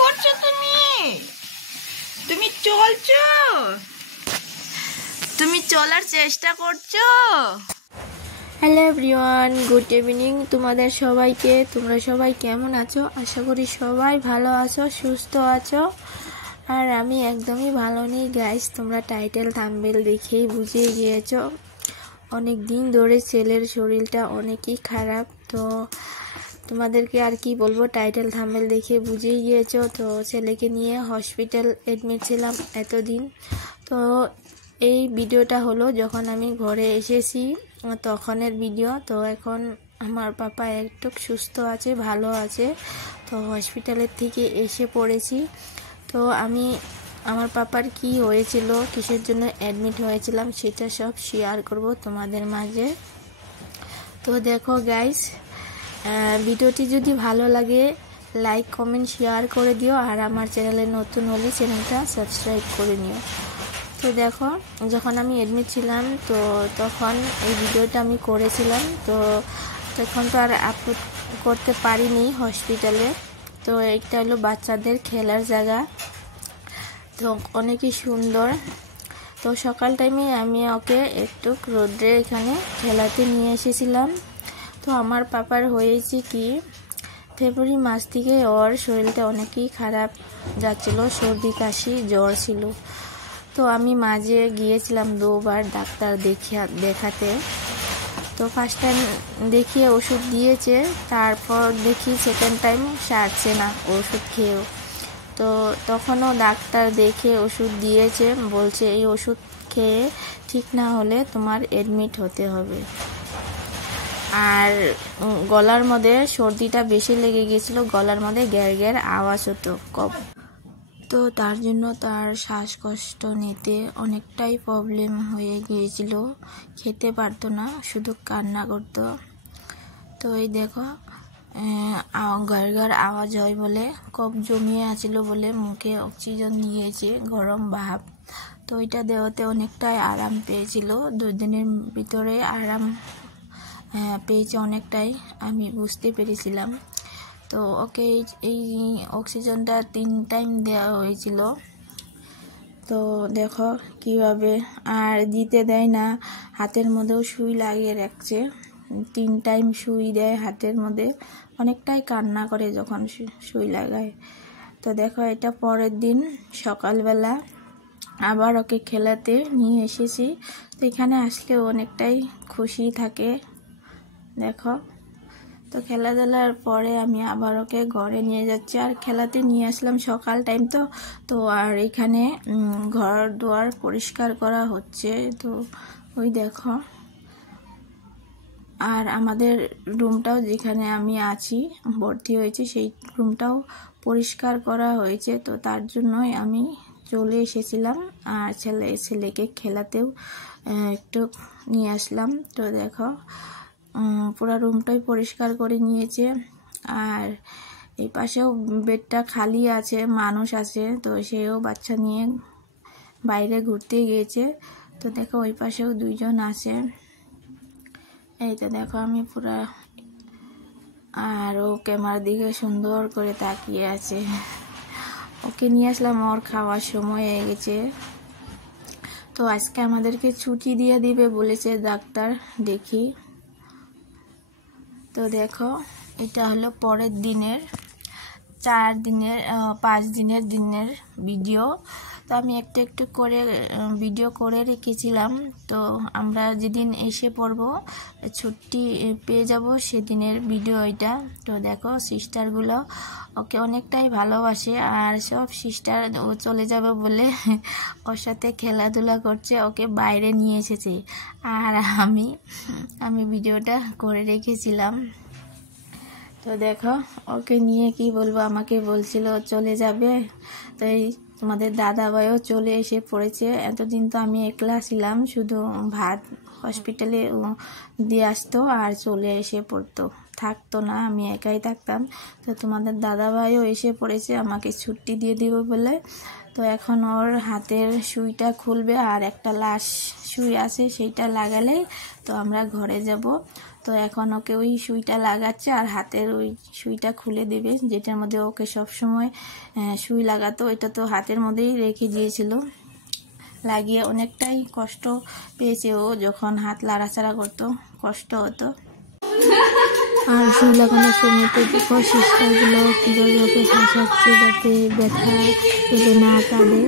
করছো তুমি? তুমি চলছো? তুমি চলার চেষ্টা করছো? হ্যালো এভরিওয়ান, গুড ইভিনিং তোমাদের সবাইকে। তোমরা সবাই কেমন আছো? আশা করি সবাই ভালো আছো, সুস্থ আছো। আর আমি একদমই ভালো নেই গাইস, তোমরা টাইটেল থাম্বনেল দেখেই বুঝে গিয়েছো। অনেক দিন ধরে ছেলের শরীরটা অনেকই খারাপ। তো তোমাদেরকে আর কি বলবো, টাইটেল থাম্বনেল দেখে বুঝেই গিয়েছো। তো ছেলেকে নিয়ে হসপিটাল এডমিট ছিলাম এতদিন। তো এই ভিডিওটা হলো যখন আমি ঘরে এসেছি তখনের ভিডিও। তো এখন আমার পাপা একটু সুস্থ আছে, ভালো আছে। তো হসপিটালের থেকে এসে পড়েছি। তো আমি আমার পাপার কি হয়েছিল, কিসের জন্য অ্যাডমিট হয়েছিলাম, সেটা সব শেয়ার করব তোমাদের মাঝে। তো দেখো গাইস, ভিডিওটি যদি ভালো লাগে লাইক কমেন্ট শেয়ার করে দিও, আর আমার চ্যানেলে নতুন হলে চ্যানেলটা সাবস্ক্রাইব করে নিও। তো দেখো, যখন আমি অ্যাডমিট ছিলাম তো তখন এই ভিডিওটা আমি করেছিলাম। তো তখন তো আর আপলোড করতে পারিনি হসপিটালে। তো এটা হলো বাচ্চাদের খেলার জায়গা, তো অনেকই সুন্দর। তো সকাল টাইমে আমি ওকে একটু রোদ্রে এখানে খেলাতে নিয়ে এসেছিলাম। তো আমার পাপার হয়েছে কি, ফেব্রুয়ারি মাস থেকে ওর শরীরটা অনেকই খারাপ যাচ্ছিল, সর্দি কাশি জ্বর ছিল। তো আমি মাঝে গিয়েছিলাম 2 বার ডাক্তার দেখাতে। তো ফার্স্ট টাইম দেখিয়ে ওষুধ দিয়েছে, তারপর দেখি সেকেন্ড টাইম সারছে না ওষুধ খেয়েও। তো তখনও ডাক্তার দেখে ওষুধ দিয়েছে, বলছে এই ওষুধ খেয়ে ঠিক না হলে তোমার অ্যাডমিট হতে হবে। আর গলার মধ্যে সর্দিটা বেশি লেগে গিয়েছিল, গলার মধ্যে গ্যার গ্যার আওয়াজ হতো কফ। তো তার জন্য তার শ্বাসকষ্ট নিতে অনেকটাই প্রবলেম হয়ে গিয়েছিল, খেতে পারতো না, শুধু কান্না করতো। তো এই দেখো, গার গার আওয়াজ হয় বলে, কফ জমিয়ে আছিল বলে মুখে অক্সিজেন দিয়েছে, গরম ভাব। তো এটা দেওয়াতে অনেকটাই আরাম পেয়েছিল, 2 দিনের ভিতরে আরাম পেয়েছে অনেকটাই, আমি বুঝতে পেরেছিলাম। তো ওকে এই অক্সিজেনটা 3 টাইম দেওয়া হয়েছিল। তো দেখো কিভাবে, আর দিতে দেয় না, হাতের মধ্যেও সুই লাগিয়ে রাখছে, 3 টাইম সুই দেয় হাতের মধ্যে, অনেকটাই কান্না করে যখন সুই লাগায়। তো দেখো, এটা পরের দিন সকালবেলা আবার ওকে খেলাতে নিয়ে এসেছি। তো এখানে আসলে অনেকটাই খুশি থাকে দেখো। তো খেলাধুলার পরে আমি আবার ওকে ঘরে নিয়ে যাচ্ছি, আর খেলাতে নিয়ে আসলাম সকাল টাইম। তো আর এখানে ঘর দুয়ার পরিষ্কার করা হচ্ছে। তো ওই দেখো, আর আমাদের রুমটাও যেখানে আমি আছি ভর্তি হয়েছে, সেই রুমটাও পরিষ্কার করা হয়েছে। তো তার জন্যই আমি চলে এসেছিলাম, আর ছেলেকে খেলাতেও একটু নিয়ে আসলাম। তো দেখো, পুরো রুমটাই পরিষ্কার করে নিয়েছে। আর এই পাশেও বেডটা খালি আছে, মানুষ আছে, তো সেও বাচ্চা নিয়ে বাইরে ঘুরতে গিয়েছে। তো দেখো, ওই পাশেও 2 জন আছে। এই তো দেখো, আমি পুরা, আর ও ক্যামেরার দিকে সুন্দর করে তাকিয়ে আছে। ওকে নিয়ে আসলাম, ওর খাওয়ার সময় হয়ে গেছে। তো আজকে আমাদেরকে ছুটি দিয়ে দিবে বলেছে ডাক্তার, দেখি। তো দেখো, এটা হলো পরের দিনের 5 দিনের ভিডিও। তো আমি একটু একটু করে ভিডিও করে রেখেছিলাম। তো আমরা যেদিন এসে পড়বো, ছুটি পেয়ে যাব, সেদিনের ভিডিও এটা। তো দেখো, সিস্টারগুলো ওকে অনেকটাই ভালোবাসে, আর সব সিস্টার ও চলে যাবে বলে ওর সাথে খেলাধুলা করছে, ওকে বাইরে নিয়ে এসেছে। আর আমি ভিডিওটা করে রেখেছিলাম। তো দেখো, ওকে নিয়ে কি বলবো, আমাকে বলছিল চলে যাবে। তো এই তোমাদের দাদা ভাইও চলে এসে পড়েছে। এতদিন তো আমি একলা ছিলাম, শুধু ভাত হসপিটালে দিয়ে আসতো আর চলে এসে পড়তো, থাকতো না, আমি একাই থাকতাম। তো তোমাদের দাদা ভাইও এসে পড়েছে আমাকে ছুটি দিয়ে দিবে বলে। তো এখন ওর হাতের সুইটা খুলবে, আর একটা লাস্ট সুই আছে, সেইটা লাগালেই তো আমরা ঘরে যাব। তো তো এখন ওকে ওই সুইটা লাগাচ্ছে আর হাতের ওই সুইটা খুলে দেবে, যেটার মধ্যে ওকে সবসময় সুই লাগাতো, এটা তো হাতের মধ্যেই রেখে দিয়েছিল। লাগিয়ে অনেকটাই কষ্ট পেয়েছে ও, যখন হাত লাড়াচাড়া করতো কষ্ট হতো। আর সুই লাগানোর সময় তো দেখো সিস্টারগুলো কীভাবে ওকে হাসাচ্ছে যাতে ব্যথা পেলে না কাঁদে।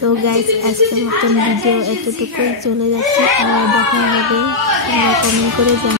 তো গাইস, আজকের মতন ভিডিও এতটুকুই, চলে যাচ্ছে, আর দেখা হবে। তোমরা কমেন্ট করে